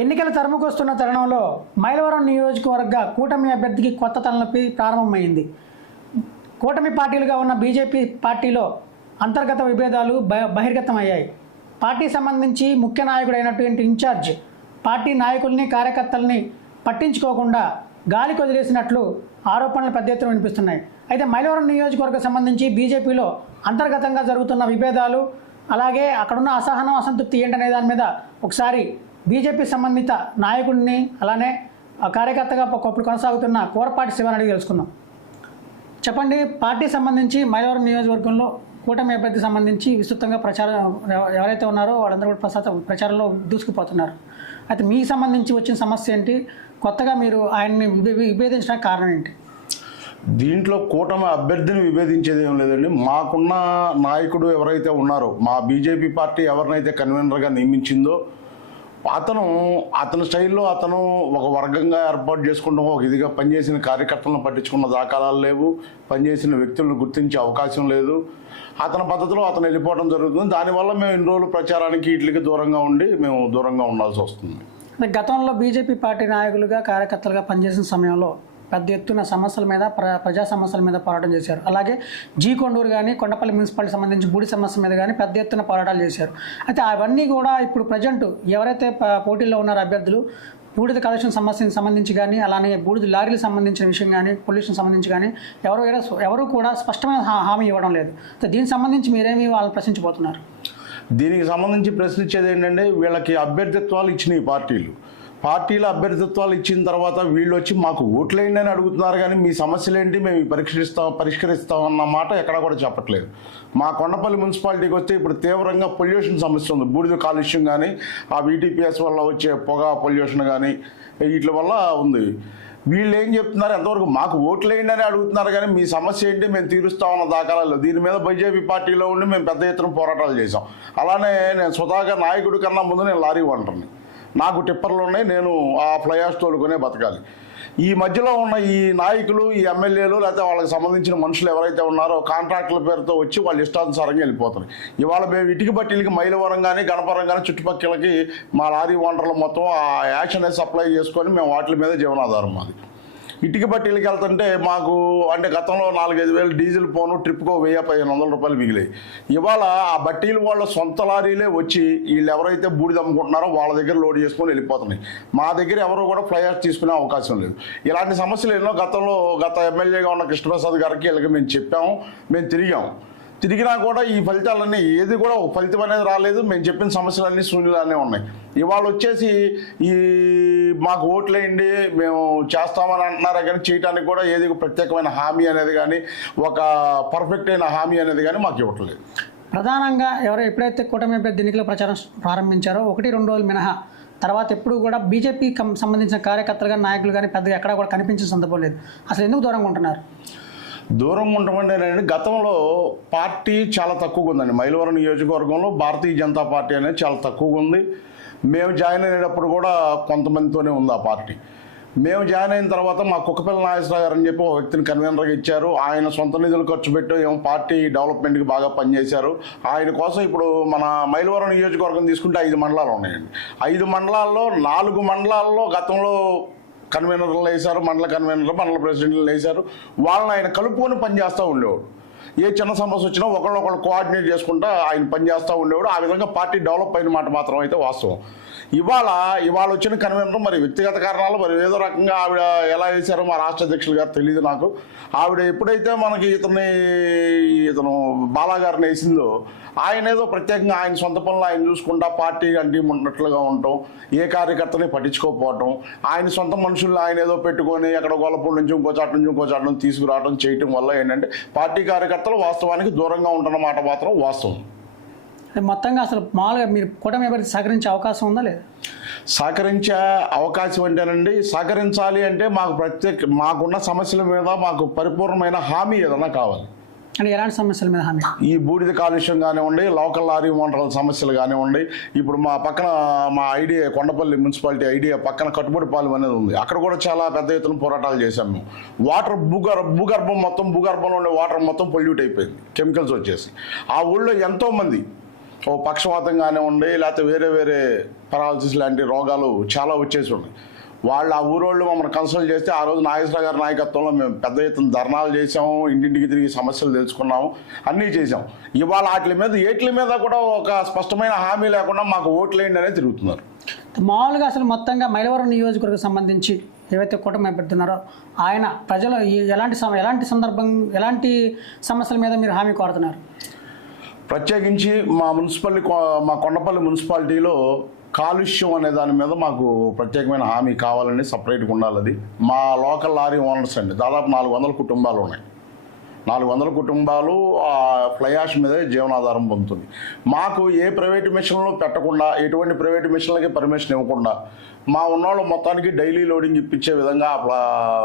ఎన్నికల తరుముకొస్తున్న తరుణంలో మైలవరం నియోజకవర్గ కూటమి అభ్యర్థికి కొత్త తలనొప్పి ప్రారంభమైంది. కూటమి పార్టీలుగా ఉన్న బీజేపీ పార్టీలో అంతర్గత విభేదాలు బహిర్గతమయ్యాయి. పార్టీ సంబంధించి ముఖ్య నాయకుడైనటువంటి ఇన్ఛార్జ్ పార్టీ నాయకుల్ని కార్యకర్తల్ని పట్టించుకోకుండా గాలికి వదిలేసినట్లు ఆరోపణలు పెద్ద ఎత్తున వినిపిస్తున్నాయి. అయితే మైలవరం నియోజకవర్గం సంబంధించి బీజేపీలో అంతర్గతంగా జరుగుతున్న విభేదాలు, అలాగే అక్కడున్న అసహనం అసంతృప్తి ఏంటనే దాని మీద ఒకసారి బీజేపీ సంబంధిత నాయకుడిని అలానే కార్యకర్తగా ఒకప్పుడు కొనసాగుతున్న కూరపాటి శివని అడిగి తెలుసుకుందాం. చెప్పండి, పార్టీ సంబంధించి మైలవరం నియోజకవర్గంలో కూటమి అభ్యర్థి సంబంధించి విస్తృతంగా ప్రచారం ఎవరైతే ఉన్నారో వాళ్ళందరూ కూడా ప్రచారంలో దూసుకుపోతున్నారు. అయితే మీకు సంబంధించి వచ్చిన సమస్య ఏంటి? కొత్తగా మీరు ఆయన్ని విభేదించడానికి కారణం ఏంటి? దీంట్లో కూటమి అభ్యర్థిని విభేదించేది ఏం లేదండి. మాకున్న నాయకుడు ఎవరైతే ఉన్నారో, మా బీజేపీ పార్టీ ఎవరినైతే కన్వీనర్గా నియమించిందో అతని స్టైల్లో అతను ఒక వర్గంగా ఏర్పాటు చేసుకుంటాం, ఒక ఇదిగా పనిచేసిన కార్యకర్తలను పట్టించుకున్న దాఖలాలు లేవు, పనిచేసిన వ్యక్తులను గుర్తించే అవకాశం లేదు. అతని పద్ధతిలో అతను వెళ్ళిపోవడం జరుగుతుంది. దానివల్ల మేము ఇన్ని రోజులు ప్రచారానికి వీటికి దూరంగా ఉండాల్సి వస్తుంది. గతంలో బీజేపీ పార్టీ నాయకులుగా కార్యకర్తలుగా పనిచేసిన సమయంలో పెద్ద ఎత్తున సమస్యల మీద ప్రజా సమస్యల మీద పోరాటం చేశారు. అలాగే కొండూరు కానీ కొండపల్లి మున్సిపాలిటీ సంబంధించి బూడి సమస్య మీద కానీ పెద్ద ఎత్తున పోరాటాలు చేశారు. అయితే అవన్నీ కూడా ఇప్పుడు ప్రజెంట్ ఎవరైతే పోటీల్లో ఉన్నారో అభ్యర్థులు బూడిద కలెక్షన్ సమస్యకి సంబంధించి కానీ, అలానే బూడిద లారీలకు సంబంధించిన విషయం కానీ, పొల్యూషన్ సంబంధించి కానీ ఎవరు కూడా స్పష్టమైన హామీ ఇవ్వడం లేదు. దీనికి సంబంధించి మీరేమి వాళ్ళని ప్రశ్నించబోతున్నారు? దీనికి సంబంధించి ప్రశ్నించేది ఏంటంటే, వీళ్ళకి అభ్యర్థిత్వాలు ఇచ్చినాయి పార్టీల అభ్యర్థిత్వాలు ఇచ్చిన తర్వాత వీళ్ళు వచ్చి మాకు ఓట్లేండి అని అడుగుతున్నారు, కానీ మీ సమస్యలు ఏంటి మేము పరిష్కరిస్తాం అన్న మాట ఎక్కడా కూడా చెప్పట్లేదు. మా కొండపల్లి మున్సిపాలిటీకి వస్తే ఇప్పుడు తీవ్రంగా పొల్యూషన్ సమస్య ఉంది. బూడిద కాలుష్యం కానీ, ఆ వీటీపీఎస్ వల్ల వచ్చే పొగ పొల్యూషన్ కానీ వీటి వల్ల ఉంది. వీళ్ళు ఏం చెప్తున్నారు, ఎంతవరకు మాకు ఓట్లేయండి అని అడుగుతున్నారు, కానీ మీ సమస్య ఏంటి మేము తీరుస్తామన్న దాఖలాలు. దీని మీద బీజేపీ పార్టీలో ఉండి మేము పెద్ద ఎత్తున పోరాటాలు చేసాం. అలానే నేను స్వతహాగా నాయకుడి కన్నా ముందు నేను లారీ ఓనర్ని, నాకు టిప్పర్లు ఉన్నాయి, నేను ఆ ఫ్లైఆష్ తోలుకునే బతకాలి. ఈ మధ్యలో ఉన్న ఈ నాయకులు, ఈ ఎమ్మెల్యేలు, లేకపోతే వాళ్ళకి సంబంధించిన మనుషులు ఎవరైతే ఉన్నారో కాంట్రాక్టుల పేరుతో వచ్చి వాళ్ళు ఇష్టానుసారంగా వెళ్ళిపోతారు. ఇవాళ మేము ఇటుక బట్టీలకి మైలవరం కానీ గణపరం కానీ చుట్టుపక్కలకి మా లారీ ఓనర్లు మొత్తం ఆ యాక్షన్ సప్లై చేసుకొని మేము వాటి మీద జీవనాధారం మాది. ఇటుక బట్టీలకి వెళ్తుంటే మాకు అంటే గతంలో 4-5 వేలు డీజిల్ పోను ట్రిప్కో 1000-1500 రూపాయలు మిగిలాయి. ఇవాళ ఆ బట్టీలు వాళ్ళ సొంత లారీలే వచ్చి వీళ్ళు ఎవరైతే బూడిద అమ్ముకుంటున్నారో వాళ్ళ దగ్గర లోడ్ చేసుకొని వెళ్ళిపోతున్నాయి. మా దగ్గర ఎవరు కూడా ఫ్లైఆష్ తీసుకునే అవకాశం లేదు. ఇలాంటి సమస్యలు ఎన్నో గత ఎమ్మెల్యేగా ఉన్న కృష్ణప్రసాద్ గారికి వీళ్ళకి మేము చెప్పాము, మేము తిరిగినా కూడా ఈ ఫలితాలన్నీ ఏది కూడా ఒక ఫలితం అనేది రాలేదు. మేము చెప్పిన సమస్యలన్నీ శూన్యులనే ఉన్నాయి. ఇవాళ వచ్చేసి ఈ మాకు ఓట్లేయండి మేము చేస్తామని అంటున్నారా, కానీ చేయడానికి కూడా ఏది ప్రత్యేకమైన హామీ అనేది కానీ, ఒక పర్ఫెక్ట్ అయిన హామీ అనేది కానీ మాకు ఇవ్వట్లేదు. ప్రధానంగా ఎప్పుడైతే కూటమి అభ్యర్థి ఎన్నికల ప్రచారం ప్రారంభించారో 1-2 రోజులు మినహా తర్వాత ఎప్పుడు కూడా బీజేపీ సంబంధించిన కార్యకర్తలు కానీ నాయకులు కానీ పెద్దగా ఎక్కడా కూడా కనిపించిన సందర్భం లేదు. అసలు ఎందుకు దూరంగా ఉంటున్నారు? దూరంగా ఉండమంటే గతంలో పార్టీ చాలా తక్కువగా ఉందండి. మైలవరం నియోజకవర్గంలో భారతీయ జనతా పార్టీ అనేది చాలా తక్కువగా ఉంది. మేము జాయిన్ అయినప్పుడు కూడా కొంతమందితోనే ఉంది ఆ పార్టీ. మేము జాయిన్ అయిన తర్వాత మా కుక్కపిల్ల నాగేశ్వరరావు గారు అని చెప్పి ఒక వ్యక్తిని కన్వీనర్గా ఇచ్చారు. ఆయన సొంత నిధులు ఖర్చు పెట్టి ఏమో పార్టీ డెవలప్మెంట్కి బాగా పనిచేశారు. ఆయన కోసం ఇప్పుడు మన మైలవరం నియోజకవర్గం తీసుకుంటే 5 మండలాలు ఉన్నాయండి. 5 మండలాల్లో 4 మండలాల్లో గతంలో కన్వీనర్లు వేశారు, మండల కన్వీనర్లు, మండల ప్రెసిడెంట్లు వేశారు. వాళ్ళని ఆయన కలుపుకొని పనిచేస్తూ ఉండేవాడు. ఏ చిన్న సమస్య వచ్చినా ఒకళ్ళు కోఆర్డినేట్ చేసుకుంటూ ఆయన పనిచేస్తూ ఉండేవాడు. ఆ విధంగా పార్టీ డెవలప్ అయిన మాట మాత్రం అయితే వాస్తవం. ఇవాళ వచ్చిన కన్వీనర్ మరి వ్యక్తిగత కారణాలు మరి ఏదో రకంగా ఆవిడ ఎలా వేశారో మా రాష్ట్ర అధ్యక్షులు గారు తెలియదు నాకు. ఆవిడ ఎప్పుడైతే మనకి ఇతను బాలాగారిని వేసిందో ఆయన ఏదో ప్రత్యేకంగా ఆయన సొంత పనులు ఆయన చూసుకుంటా పార్టీ అంటే ఉన్నట్లుగా ఉండటం, ఏ కార్యకర్తని పట్టించుకోకపోవటం, ఆయన సొంత మనుషులు ఆయన ఏదో పెట్టుకొని అక్కడ గొల్లపూడి నుంచి ఇంకో చాట నుంచి తీసుకురావడం చేయటం వల్ల ఏంటంటే పార్టీ కార్యకర్తలు వాస్తవానికి దూరంగా ఉంటున్నమాట మాత్రం వాస్తవం. మొత్తంగా అసలు మామూలుగా మీరు కూటమి అభ్యర్థి సహకరించే అవకాశం ఉందా లేదా? సహకరించే అవకాశం అంటేనండి, సహకరించాలి అంటే మాకున్న సమస్యల మీద మాకు పరిపూర్ణమైన హామీ ఏదైనా కావాలి. అంటే ఎలాంటి సమస్యల మీద హామీ? ఈ బూడిద కాలుష్యం కానివ్వండి, లోకల్ లారీ ఓనర్ల సమస్యలు కానివ్వండి. ఇప్పుడు మా పక్కన మా ఐడియా కొండపల్లి మున్సిపాలిటీ ఐడియా పక్కన కట్టుబడిపాలెం అనేది ఉంది. అక్కడ కూడా చాలా పెద్ద ఎత్తున పోరాటాలు చేశాం మేము. వాటర్ భూగర్భంలో ఉండే వాటర్ మొత్తం పొల్యూట్ అయిపోయింది, కెమికల్స్ వచ్చేసి. ఆ ఊళ్ళో ఎంతోమంది ఓ పక్షవాతం కానివ్వండి, లేకపోతే వేరే వేరే పెరాలసిస్ లాంటి రోగాలు చాలా వచ్చేసి ఉన్నాయి. వాళ్ళు ఆ ఊరోళ్ళు మమ్మల్ని కన్సల్ట్ చేస్తే ఆ రోజు నాగేశ్వర గారి నాయకత్వంలో మేము పెద్ద ఎత్తున ధర్నాలు చేసాము, ఇంటింటికి తిరిగి సమస్యలు తెలుసుకున్నాము, అన్నీ చేసాం. ఇవాళ ఏట్ల మీద కూడా ఒక స్పష్టమైన హామీ లేకుండా మాకు ఓట్లేండి అనేది తిరుగుతున్నారు. మామూలుగా అసలు మొత్తంగా మైలవరం నియోజకవర్గం సంబంధించి ఏవైతే కూటమి అభ్యర్థున్నారో ఆయన ప్రజలు ఎలాంటి సమస్యల మీద మీరు హామీ కోరుతున్నారు? ప్రత్యేకించి మా కొండపల్లి మున్సిపాలిటీలో కాలుష్యం అనే దాని మీద మాకు ప్రత్యేకమైన హామీ కావాలని సపరేట్గా ఉండాలి. అది మా లోకల్ లారీ ఓనర్స్ అండి, దాదాపు 400 కుటుంబాలు ఉన్నాయి. 400 కుటుంబాలు ఫ్లై యాష్ మీదే జీవనాధారం పొందుతుంది. మాకు ఏ ప్రైవేట్ మిషన్లో పెట్టకుండా, ఎటువంటి ప్రైవేట్ మిషన్లకి పర్మిషన్ ఇవ్వకుండా, మా ఉన్నవాళ్ళు మొత్తానికి డైలీ లోడింగ్ ఇప్పించే విధంగా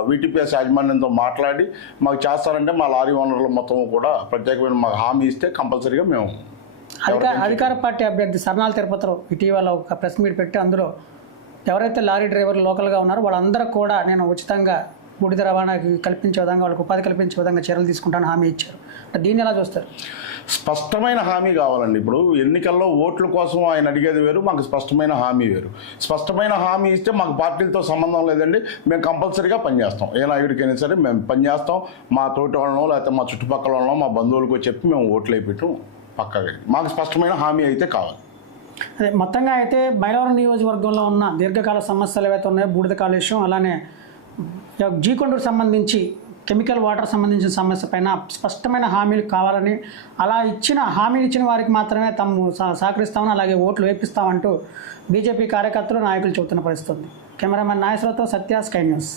వీటీపీఎస్ యాజమాన్యంతో మాట్లాడి మాకు చేస్తారంటే మా లారీ ఓనర్లు మొత్తం కూడా ప్రత్యేకమైన మాకు హామీ ఇస్తే కంపల్సరీగా మేము అధికార పార్టీ అభ్యర్థి సర్నాల తిరుపతిరావు ఇటీవల ఒక ప్రెస్ మీట్ పెట్టి అందులో ఎవరైతే లారీ డ్రైవర్లు లోకల్గా ఉన్నారో వాళ్ళందరూ కూడా నేను ఉచితంగా బూడిద రవాణాకి కల్పించే విధంగా, వాళ్ళకి ఉపాధి కల్పించే విధంగా చర్యలు తీసుకుంటానని హామీ ఇచ్చారు. దీన్ని ఎలా చూస్తారు? స్పష్టమైన హామీ కావాలండి. ఇప్పుడు ఎన్నికల్లో ఓట్ల కోసం ఆయన అడిగేది వేరు, మాకు స్పష్టమైన హామీ వేరు. స్పష్టమైన హామీ ఇస్తే మాకు పార్టీలతో సంబంధం లేదండి, మేము కంపల్సరీగా పనిచేస్తాం. ఏ నాయుడికైనా సరే మేము పనిచేస్తాం. మా తోటి వాళ్ళనో లేకపోతే మా చుట్టుపక్కల వాళ్ళనో మా బంధువులకు చెప్పి మేము ఓట్లు అయిపెట్టాం పక్కగా. మాకు స్పష్టమైన హామీ అయితే కావాలి. అదే మొత్తంగా అయితే మైలవరం నియోజకవర్గంలో ఉన్న దీర్ఘకాల సమస్యలు ఏవైతే ఉన్నాయో, బూడిద కాలుష్యం, అలానే జీకొండూరు సంబంధించి కెమికల్ వాటర్ సంబంధించిన సమస్య పైన స్పష్టమైన హామీలు కావాలని, అలా హామీలు ఇచ్చిన వారికి మాత్రమే తాము సహకరిస్తామని, అలాగే ఓట్లు వేపిస్తామంటూ బీజేపీ కార్యకర్తలు నాయకులు చెబుతున్న పరిస్థితి ఉంది. కెమెరామెన్ నాగేశ్వరరావుతో సత్య, స్కై న్యూస్.